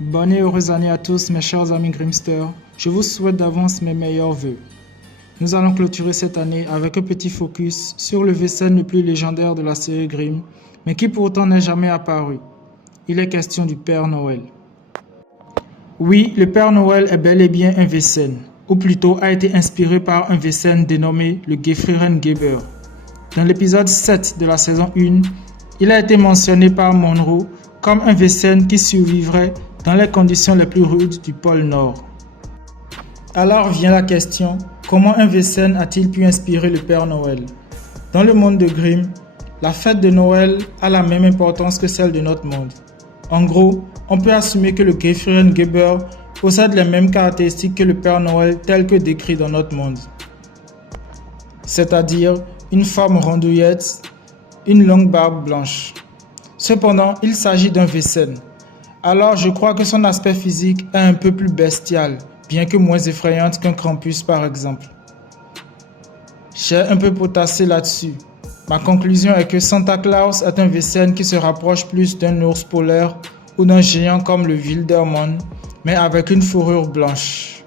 Bonne et heureuse année à tous mes chers amis Grimsters, je vous souhaite d'avance mes meilleurs vœux. Nous allons clôturer cette année avec un petit focus sur le Wesen le plus légendaire de la série Grimm, mais qui pourtant n'est jamais apparu. Il est question du Père Noël. Oui, le Père Noël est bel et bien un Wesen, ou plutôt a été inspiré par un Wesen dénommé le Gefrieren-Geber. Dans l'épisode 7 de la saison 1, il a été mentionné par Monroe comme un Wesen qui survivrait dans les conditions les plus rudes du pôle Nord. Alors vient la question, comment un Wesen a-t-il pu inspirer le Père Noël? Dans le monde de Grimm, la fête de Noël a la même importance que celle de notre monde. En gros, on peut assumer que le Gefrieren-Geber possède les mêmes caractéristiques que le Père Noël tel que décrit dans notre monde. C'est-à-dire une forme rondouillette, une longue barbe blanche. Cependant, il s'agit d'un Wesen. Alors je crois que son aspect physique est un peu plus bestial, bien que moins effrayante qu'un Krampus par exemple. J'ai un peu potassé là-dessus. Ma conclusion est que Santa Claus est un Wesen qui se rapproche plus d'un ours polaire ou d'un géant comme le Wildermann, mais avec une fourrure blanche.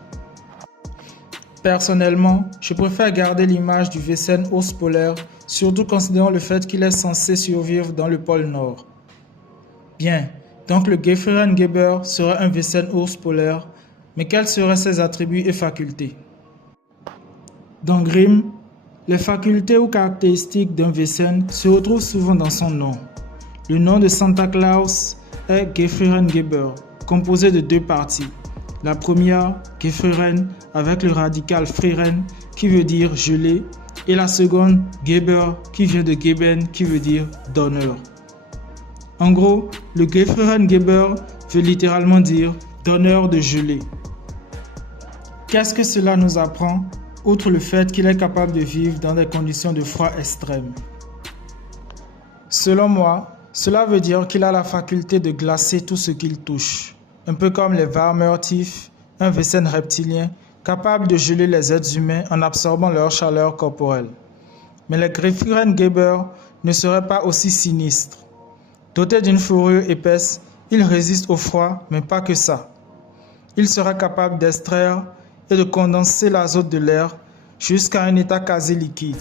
Personnellement, je préfère garder l'image du Wesen ours polaire, surtout considérant le fait qu'il est censé survivre dans le pôle Nord. Bien, donc le Gefrieren-Geber serait un Wesen ours polaire, mais quels seraient ses attributs et facultés? Dans Grimm, les facultés ou caractéristiques d'un Wesen se retrouvent souvent dans son nom. Le nom de Santa Claus est Gefrieren-Geber, composé de deux parties. La première, Gefrieren, avec le radical frieren, qui veut dire gelé, et la seconde, Geber, qui vient de geben, qui veut dire donneur. En gros, le Gefrieren-Geber veut littéralement dire donneur de gelée. Qu'est-ce que cela nous apprend, outre le fait qu'il est capable de vivre dans des conditions de froid extrême? Selon moi, cela veut dire qu'il a la faculté de glacer tout ce qu'il touche, un peu comme les Warmurtief, un Wesen reptilien capable de geler les êtres humains en absorbant leur chaleur corporelle. Mais le Gefrieren-Geber ne serait pas aussi sinistre. Doté d'une fourrure épaisse, il résiste au froid, mais pas que ça. Il sera capable d'extraire et de condenser l'azote de l'air jusqu'à un état quasi liquide.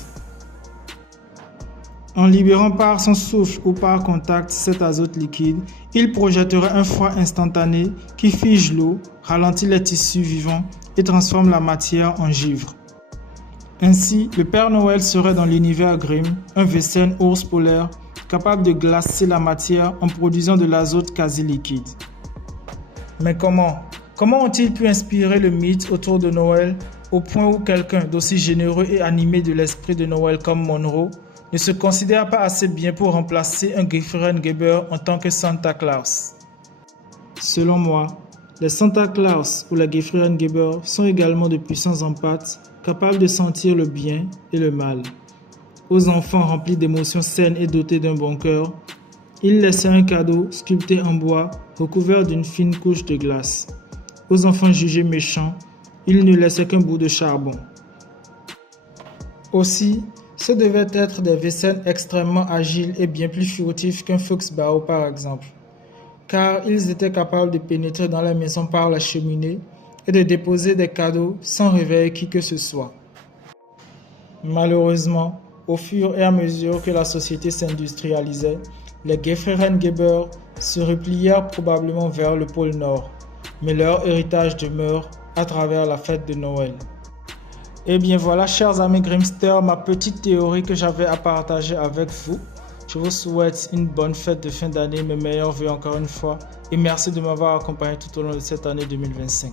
En libérant par son souffle ou par contact cet azote liquide, il projetterait un froid instantané qui fige l'eau, ralentit les tissus vivants et transforme la matière en givre. Ainsi, le Père Noël serait dans l'univers Grimm un Wesen ours polaire capable de glacer la matière en produisant de l'azote quasi liquide. Mais comment ont-ils pu inspirer le mythe autour de Noël au point où quelqu'un d'aussi généreux et animé de l'esprit de Noël comme Monroe ne se considère pas assez bien pour remplacer un Gefrieren-Geber en tant que Santa Claus? Selon moi, les Santa Claus ou les Gefrieren-Geber sont également de puissants empathes capables de sentir le bien et le mal. Aux enfants remplis d'émotions saines et dotés d'un bon cœur, ils laissaient un cadeau sculpté en bois recouvert d'une fine couche de glace. Aux enfants jugés méchants, ils ne laissaient qu'un bout de charbon. Aussi, ce devaient être des Wesen extrêmement agiles et bien plus furtifs qu'un Fuchsbau par exemple, car ils étaient capables de pénétrer dans la maison par la cheminée et de déposer des cadeaux sans réveiller qui que ce soit. Malheureusement, au fur et à mesure que la société s'industrialisait, les Gefrieren-Geber se replièrent probablement vers le pôle Nord, mais leur héritage demeure à travers la fête de Noël. Et bien voilà, chers amis Grimsters, ma petite théorie que j'avais à partager avec vous. Je vous souhaite une bonne fête de fin d'année, mes meilleurs vœux encore une fois, et merci de m'avoir accompagné tout au long de cette année 2025.